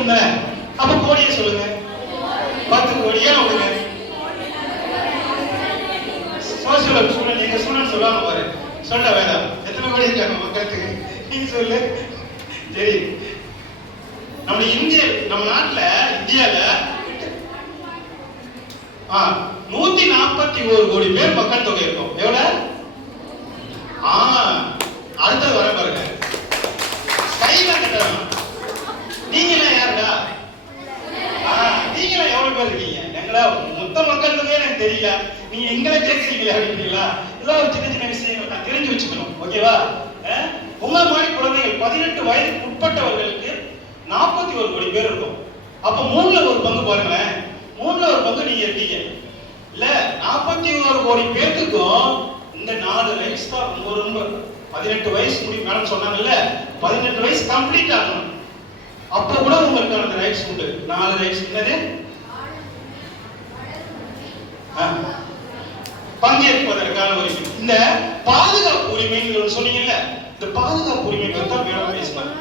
இருக்கும் தானே? அப்ப கோடியை சொல்லுங்க. 10 கோடியா விடுங்க. சோசியல் ஸ்டூடெண்ட் எங்க ஸ்டூடெண்ட் சொல்லுவாங்க பாரு. சொல்ல வேண்டாம். எத்தனை கோடி இருக்காங்க மக்களுக்கு? நீங்க சொல்லு. சரி. நம்ம இந்திய நம்ம நாட்டுல இந்தியால 141 கோடி பேர் மக்கள் தொகை இருக்கும். எவ்வளவு? அடுத்தது வர பாருங்க. கையில கட்டணும். நீங்களா யாருடா? நீங்களா எவ்வளவு பேர் இருக்கீங்க? எங்களா மொத்த மக்கள் தொகை எனக்கு தெரியல. நீங்க எங்களை கேட்கறீங்களா அப்படிங்களா? இதெல்லாம் ஒரு சின்ன சின்ன விஷயங்கள் நான் தெரிஞ்சு வச்சுக்கணும். ஓகேவா? உங்க மாதிரி குழந்தைகள் 18 வயதுக்கு உட்பட்டவர்களுக்கு 41 கோடி பேர் இருக்கும். அப்ப 3ல ஒரு பங்கு பாருங்களேன். 3ல ஒரு பங்கு நீங்க இருக்கீங்க. இல்ல 41 கோடி பேருக்கும் இந்த 4 ரைட்ஸ் தான் ரொம்ப 18 வயசு முடி மேடம் சொன்னாங்கல்ல, 18 வயசு கம்ப்ளீட் ஆகணும். அப்ப கூட உங்களுக்கு அந்த ரைட்ஸ் உண்டு. 4 ரைட்ஸ். என்னது? பங்கேற்பதற்கான உரிமை. இந்த பாதுகாப்பு உரிமைன்னு சொன்னீங்கல்ல, இந்த பாதுகாப்பு உரிமை பத்தி தான் மேடம் பேசுறாங்க.